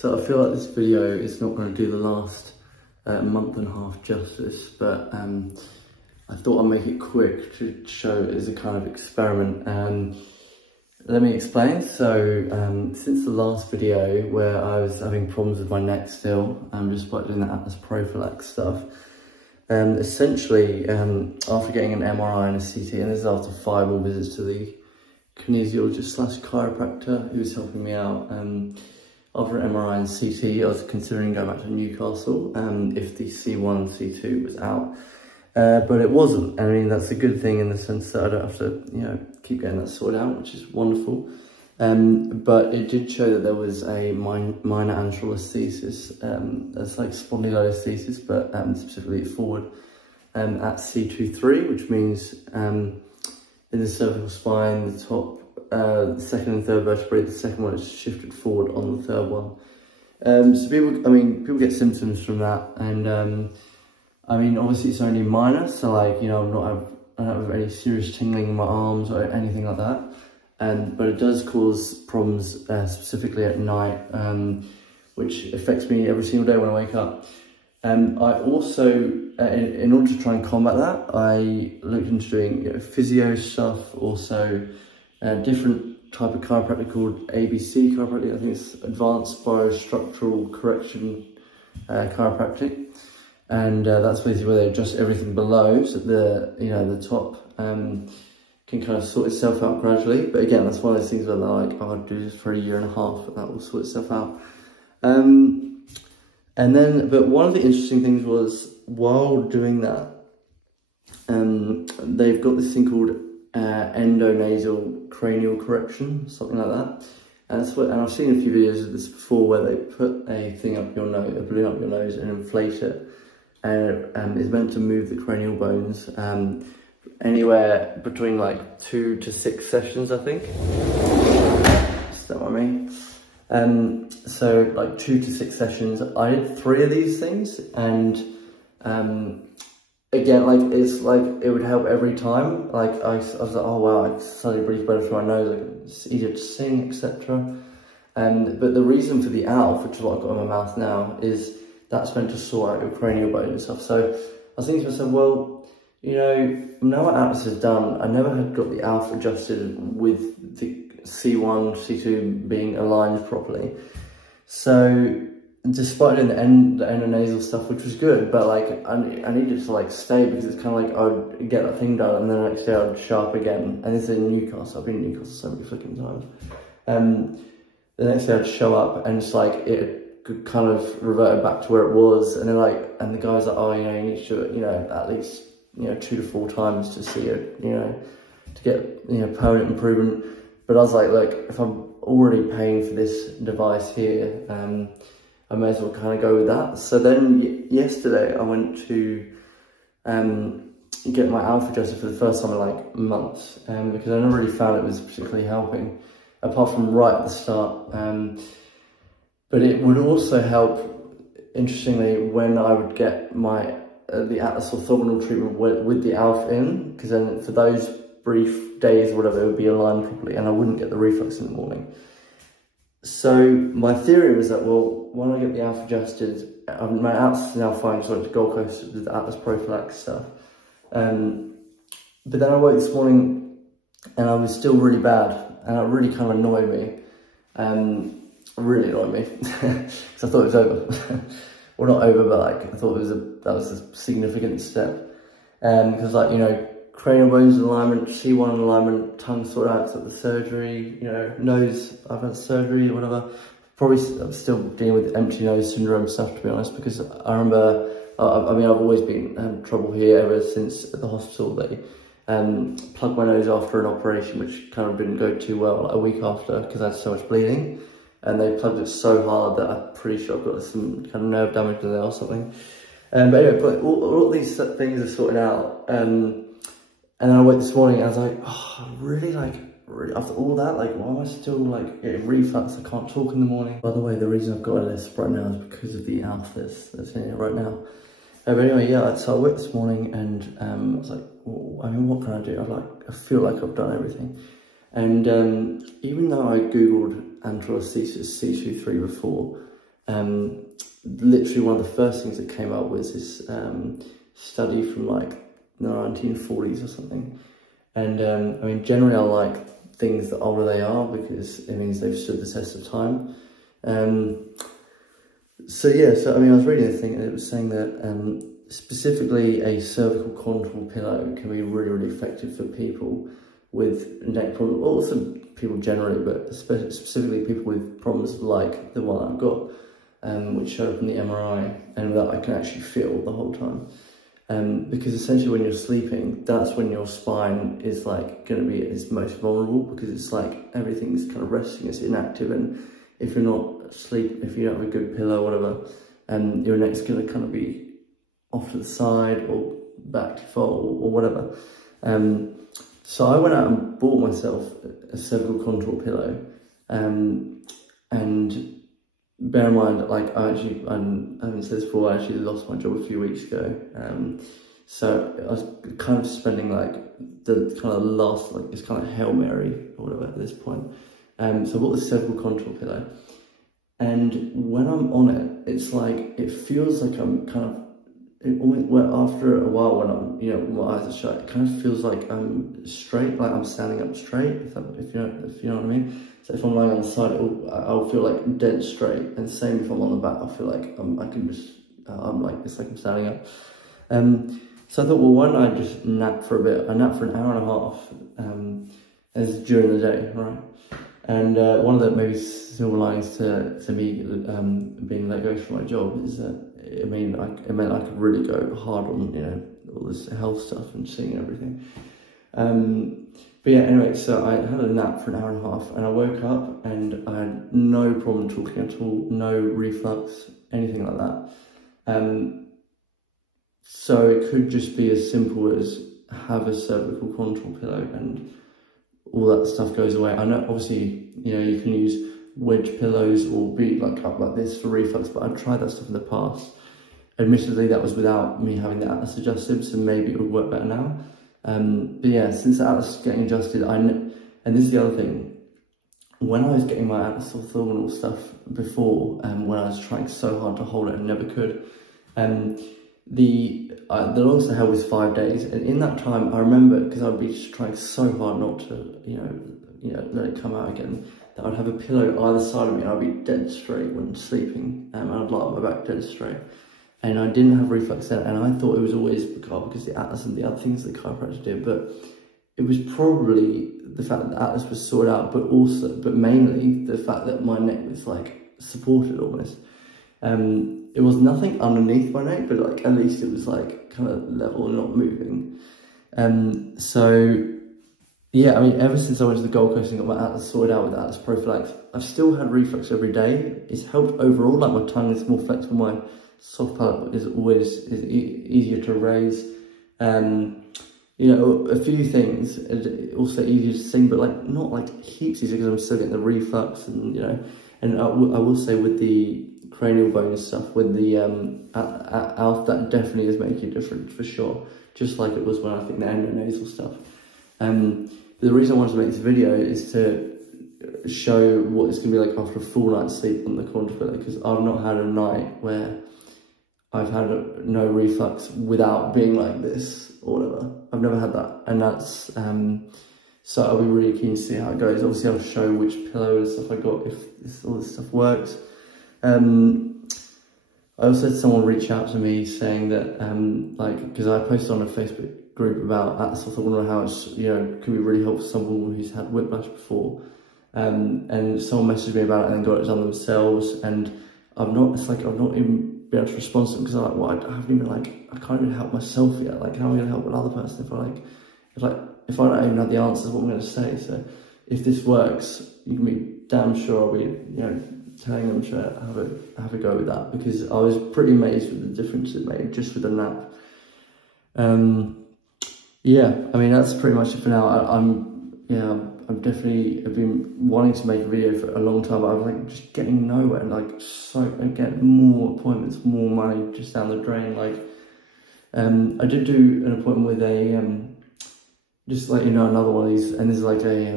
So I feel like this video is not going to do the last month and a half justice, but I thought I'd make it quick to show it as a kind of experiment. Let me explain. So since the last video where I was having problems with my neck still, just by doing the Atlas Pro-Flex stuff, essentially after getting an MRI and a CT, and this is after 5 more visits to the kinesiologist slash chiropractor who was helping me out, after an MRI and CT, I was considering going back to Newcastle if the C1 and C2 was out. But it wasn't. I mean, that's a good thing in the sense that I don't have to, keep getting that sorted out, which is wonderful. But it did show that there was a minor anterolisthesis, that's like spondylolisthesis, but specifically forward at C2-3, which means in the cervical spine, the top, the second and third vertebrae, the second one is shifted forward on the third one. So people get symptoms from that, and I mean, obviously it's only minor, so like, I don't have any serious tingling in my arms or anything like that. But it does cause problems specifically at night, which affects me every single day when I wake up. I also, in order to try and combat that, I looked into doing physio stuff, also different type of chiropractic called ABC chiropractic. I think it's Advanced Biostructural Correction chiropractic. And that's basically where they adjust everything below, so the the top can kind of sort itself out gradually. But again, that's one of those things where they're like, oh, I'll do this for a year and a half, and that will sort itself out. But one of the interesting things was, while doing that, they've got this thing called endonasal cranial correction, something like that. And I've seen a few videos of this before where they put a thing up your nose, a balloon up your nose, and inflate it. And it's meant to move the cranial bones anywhere between like 2 to 6 sessions, I think. Is that what I mean? So like 2 to 6 sessions. I did 3 of these things, and again, like it's like it would help every time. Like I was like, oh wow, I suddenly breathe better through my nose. Like it's easier to sing, etc. But the reason for the ALF, which is what I've got in my mouth now, is that's meant to sort out your cranial bone and stuff. So I was thinking to myself, well, now what Atlas has done, I never had got the ALF adjusted with the C1, C2 being aligned properly. So despite doing the endonasal stuff, which was good, but like I needed to like stay, because it's kind of like I would get that thing done and then the next day I would show up again. And this is in Newcastle. I've been in Newcastle so many flipping times. The next day I'd show up and it's like it could kind of revert back to where it was, and then and the guy's like, oh, you need to at least 2 to 4 times to see it, to get permanent improvement. But I was like, look, if I'm already paying for this device here, I may as well kind of go with that. So then yesterday I went to get my ALF adjusted for the first time in like months, because I never really found it was particularly helping, apart from right at the start. But it would also help, interestingly, when I would get my the Atlas orthogonal treatment with the ALF in, because then for those brief days or whatever, it would be aligned properly and I wouldn't get the reflux in the morning. So my theory was that, well, when I get the ALF adjusted, my Atlas is now fine, so I went to Gold Coast with the Atlas Pro-Flex stuff. But then I woke this morning and I was still really bad, and it really kind of annoyed me. Really annoyed me because I thought it was over. Well, not over, but like I thought that was a significant step. Because cranial bones alignment, C1 alignment, tongue sorted out at the surgery, nose, I've had surgery or whatever. Probably I'm still dealing with empty nose syndrome stuff, to be honest, because I remember, I've always been having trouble here ever since at the hospital. They plugged my nose after an operation, which kind of didn't go too well, like a week after, because I had so much bleeding. And they plugged it so hard that I'm pretty sure I've got some kind of nerve damage there or something. But anyway, all these things are sorted out. And then I went this morning and I was like, oh, really after all that, like, why am I still like getting reflux? I can't talk in the morning. By the way, the reason I've got a list right now is because of the ALF that's in here right now. But anyway, yeah, so I went this morning and I was like, well, I mean, what can I do? I feel like I've done everything. And even though I Googled anterolisthesis C2-3 before, literally one of the first things that came up was this study from like the 1940s or something. And I mean, generally I like things the older they are because it means they've stood the test of time. So yeah, so I mean, I was reading a thing and it was saying that specifically a cervical contour pillow can be really, really effective for people with neck problems, also people generally, but specifically people with problems like the one I've got, which showed up in the MRI, and that I can actually feel the whole time. Because essentially when you're sleeping, that's when your spine is like going to be at its most vulnerable, because it's like everything's kind of resting, it's inactive, and if you're not asleep, if you don't have a good pillow or whatever, your neck's going to kind of be off to the side or back to fold or whatever. So I went out and bought myself a cervical contour pillow, and bear in mind, like I haven't said this before, I actually lost my job a few weeks ago. So I was kind of spending like the kind of last, like it's kind of Hail Mary or whatever at this point. So I bought the cervical contour pillow, and when I'm on it, it's like, it feels like I'm kind of, after a while when I'm, you know, my eyes are shut, it kind of feels like I'm straight, like I'm standing up straight, if you know what I mean. So if I'm lying on the side, I'll feel like dead straight, and same if I'm on the back, I'll feel like I'm like, it's like I'm standing up. So I thought, well, why don't I just nap for a bit? I napped for an hour and a half, as during the day, right? And one of the maybe silver linings to me being let go from my job is that it meant I could really go hard on, you know, all this health stuff and seeing everything. But yeah, anyway, so I had a nap for an hour and a half, and I woke up and I had no problem talking at all, no reflux, anything like that. So it could just be as simple as have a cervical contour pillow and all that stuff goes away. I know, obviously, you know, you can use wedge pillows or be like up like this for reflux, but I've tried that stuff in the past. Admittedly, that was without me having the Atlas adjusted, so maybe it would work better now. But yeah, since the Atlas is getting adjusted, and this is the other thing, when I was getting my Atlas orthogonal stuff before, when I was trying so hard to hold it and never could, the longest I held was 5 days, and in that time I remember, because I'd be just trying so hard not to, you know, let it come out again, that I'd have a pillow either side of me and I'd be dead straight when sleeping, and I'd lie on my back dead straight. And I didn't have reflux then, and I thought it was always because the Atlas and the other things the chiropractor did, but it was probably the fact that the Atlas was sorted out, but mainly the fact that my neck was like supported almost. It was nothing underneath my neck, but like at least it was like kind of level and not moving. So yeah, I mean, ever since I went to the Gold Coast and got my Atlas sorted out with Atlas Prophylax, I've still had reflux every day. It's helped overall, like my tongue is more flexible, my soft palate is always easier to raise. You know, a few things, also easier to sing, but like not like heaps easier because I'm still getting the reflux, and you know, and I will say with the cranial bone and stuff, with the ALF, that definitely is making a difference for sure, just like it was when I think the endonasal stuff. The reason I wanted to make this video is to show what it's going to be like after a full night's sleep on the contour pillow, because I've not had a night where I've had no reflux without being like this or whatever. I've never had that, and that's so I'll be really keen to see how it goes. Obviously, I'll show which pillow and stuff I got if all this stuff works. I also had someone reach out to me saying that like, because I posted on a Facebook group about Atlas orthogonal, how it's, you know, can be really helpful for someone who's had whiplash before, and someone messaged me about it and then got it done themselves, and I've not even been able to respond to them because I'm like, well, I haven't even I can't even help myself yet. Like, how am I going to help another person if I don't even have the answers what I'm going to say? So if this works, you can be damn sure I'll be, you know, telling them to have a go with that, because I was pretty amazed with the difference it made just with the nap. Yeah, I mean, that's pretty much it for now. I've been wanting to make a video for a long time, but I was like just getting nowhere, and like getting more appointments, more money just down the drain. Like, I did do an appointment with a just like, you know, another one of these, and this is like a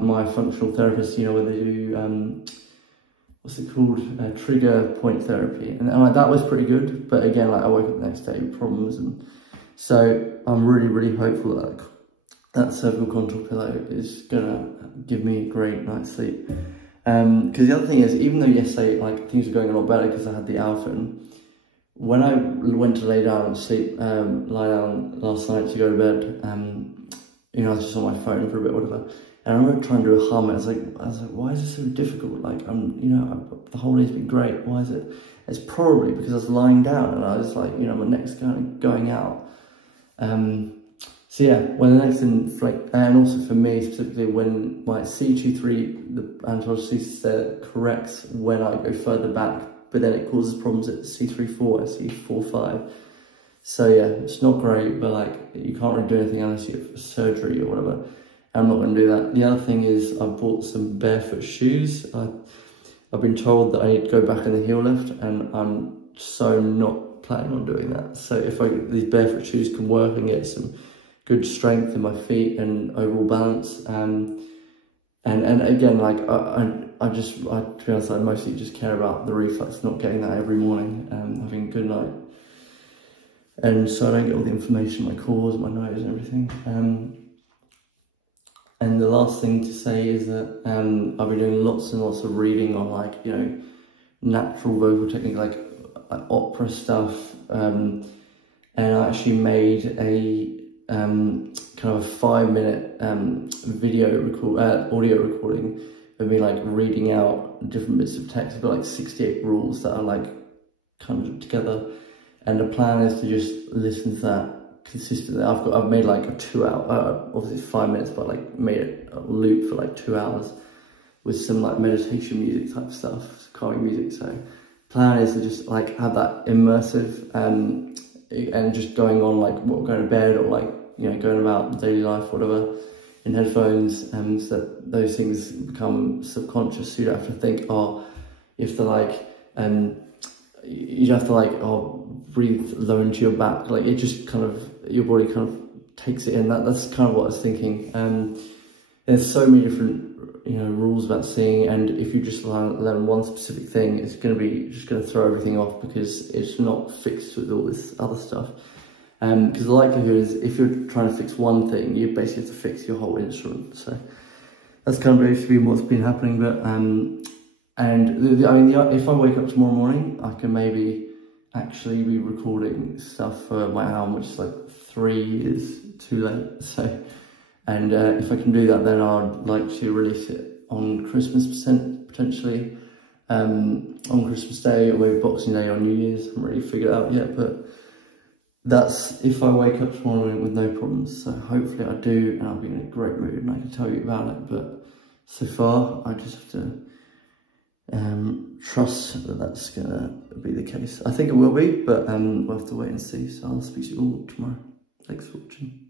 my functional therapist, you know, where they do what's it called, trigger point therapy, and like, that was pretty good. But again, like I woke up the next day with problems, and so I'm really hopeful that like, that cervical contour pillow is gonna give me a great night's sleep. Because the other thing is, even though yesterday like things were going a lot better because I had the Alphen, when I went to lay down and sleep, lie down last night to go to bed, you know, I was just on my phone for a bit, whatever. And I remember trying to do a hum. I was like, why is this so difficult? Like, you know, the whole day's been great. Why is it? It's probably because I was lying down and I was like, you know, my neck's kind of going out. So yeah, when the next inflate, and also for me specifically, when my C23, the anatomosis there corrects when I go further back, but then it causes problems at C34 and C45. So yeah, it's not great, but like you can't really do anything unless you have surgery or whatever. I'm not going to do that. The other thing is I bought some barefoot shoes. I've been told that I need to go back in the heel lift, and I'm so not planning on doing that. So if these barefoot shoes can work and get some good strength in my feet and overall balance, and again, like to be honest, I mostly just care about the reflux, not getting that every morning, having a good night, and so I don't get all the inflammation in my cores, my nose, and everything. And the last thing to say is that I've been doing lots and lots of reading on, like, you know, natural vocal technique, like opera stuff, and I actually made a kind of a 5-minute audio recording of me like reading out different bits of text. I've got like 68 rules that are like kind of together, and the plan is to just listen to that consistently. I've made like a 2-hour, obviously it's 5 minutes, but like made it a loop for like 2 hours with some like meditation music type stuff, calming music. So plan is to just like have that immersive and just going on like going to bed, or like, you know, going about daily life, whatever, in headphones, so that those things become subconscious, so you don't have to think, oh, you have to like, you don't have to like, oh, breathe low into your back. Like, it just kind of, your body kind of takes it in. That's kind of what I was thinking. There's so many different, you know, rules about singing, and if you just learn one specific thing, it's going to be just going to throw everything off, because it's not fixed with all this other stuff. Because the likelihood is, if you're trying to fix one thing, you basically have to fix your whole instrument. So that's kind of basically what's been happening. But I mean, if I wake up tomorrow morning, I can maybe actually be recording stuff for my album, which is like 3 years too late. So, and if I can do that, then I'd like to release it on Christmas potentially, on Christmas Day, or maybe Boxing Day or New Year's. I haven't really figured it out yet, but that's if I wake up tomorrow morning with no problems. So hopefully I do, and I'll be in a great mood and I can tell you about it. But so far, I just have to trust that that's gonna be the case. I think it will be, but we'll have to wait and see. So I'll speak to you all tomorrow. Thanks for watching.